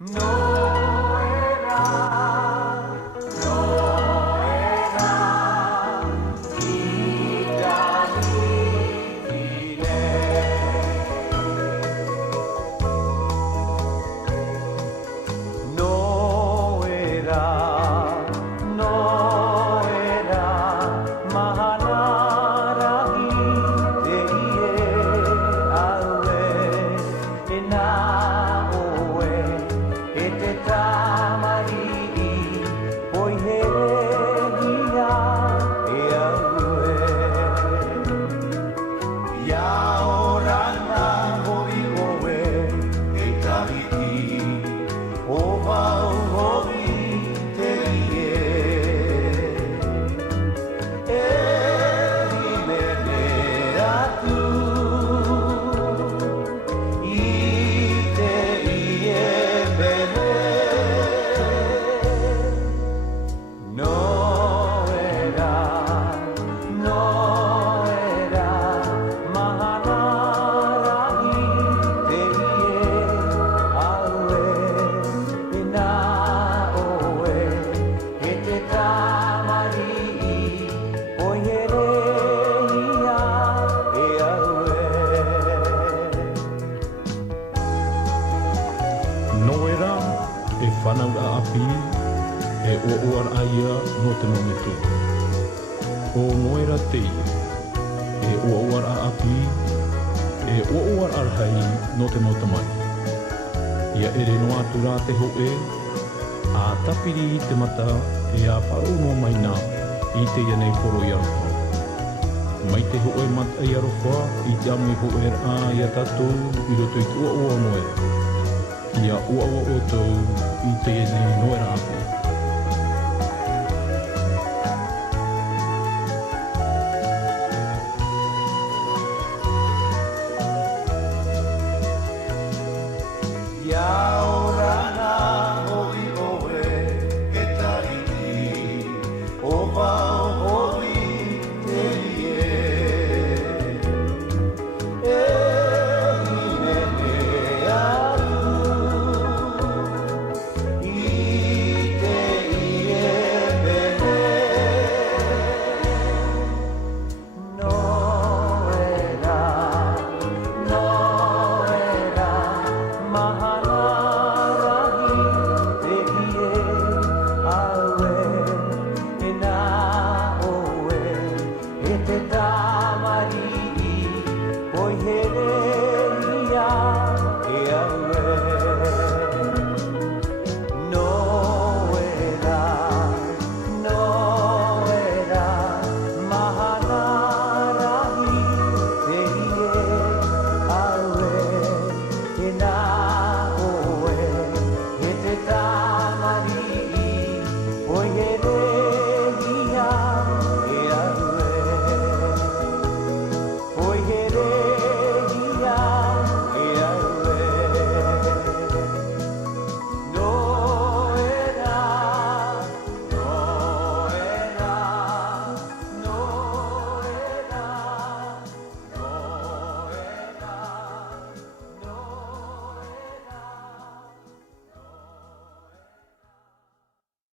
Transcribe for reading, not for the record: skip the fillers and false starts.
No era, no era incredibile. No era, no era mahanaragi te ie aue e na oe e te tamari poi he ia e aue ia orana hoi oe e tariki o wau hoi te ie e rimene atu i te ie pere no era mahanaragi te ie aue e na oe e te tamari oi here ia e aue Noera e whanau a api e o oar aia no te mometu. O noera te ia e o oar a api e o oar arhai no te motamani. Ia ere no atura te hoe a tapiri i te mata e a paro no maina i te ianei poro i arofa. Mai te hoe mat ai arofa i te amu i hoe a ia tatou i roto i te ua ua noera. Ia ua ua o tau i te ianei noera api. ia